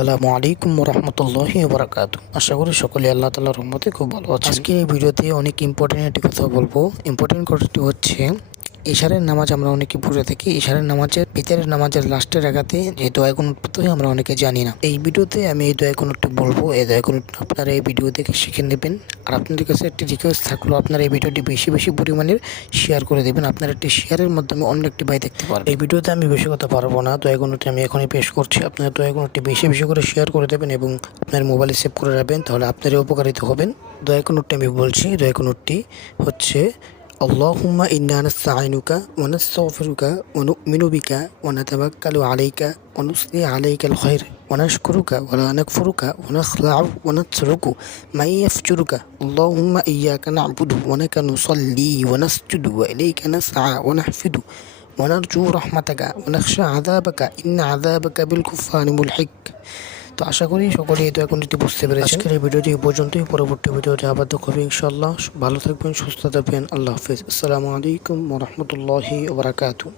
আসসালামু আলাইকুম রহমতুল্লাহি বারাকাতু। আশা করি সকলে আল্লাহ তাআলার রহমতে খুব ভালো আছেন। আজকে এই ভিডিওতে অনেক ইম্পর্টেন্ট একটি কথা বলবো। ইম্পর্টেন্ট কথাটি হচ্ছে ইশারের নামাজ আমরা অনেকে পড়ে থাকি। ইশারের নামাজের ভিতরের নামাজের লাস্টের রাকাতে যে দোয়া কুনুত পড়তে হয় আমরা অনেকে জানি না। এই ভিডিওতে আমি এই দোয়া কুনুতটি বলবো। এই দোয়া কুনুত আপনারা এই ভিডিও দেখে শিখে নেবেন। আর আপনাদের কাছে একটি রিকোয়েস্ট থাকলো, আপনারা এই ভিডিওটি বেশি বেশি পরিমাণের শেয়ার করে দেবেন। আপনার একটি শেয়ারের মাধ্যমে অন্য একটি ভাই দেখতে পারবে। এই ভিডিওতে আমি বেশি কথা পারবো না, দোয়া কুনুতটি আমি এখনই পেশ করছি। আপনারা দোয়া কুনুতটি বেশি বেশি করে শেয়ার করে দেবেন এবং আপনার মোবাইলে সেভ করে রাখবেন, তাহলে আপনারই উপকারিত হবেন। দোয়া কুনুতটি আমি বলছি। দোয়া কুনুতটি হচ্ছে اللهم إنا نستعينك ونستغفرك ونؤمن بك ونتوكل عليك ونثني عليك الخير ونشكرك ولا نكفرك ونخلع ونترك من يفجرك اللهم إياك نعبد ولك نصلي ونسجد وإليك نسعى ونحفد ونرجو رحمتك ونخشى عذابك إن عذابك بالكفار ملحق। তো আশা করি সকলেই এই দোয়াটি বুঝতে পেরেছেন। আজকের এই ভিডিওটি পর্যন্তই। পরবর্তী ভিডিওটি আবার দেখা হবে ইনশাআল্লাহ। ভালো থাকবেন, সুস্থ থাকবেন। আল্লাহ হাফেজ। আসসালামু আলাইকুম ওয়া রাহমাতুল্লাহি ওয়া বারাকাতুহু।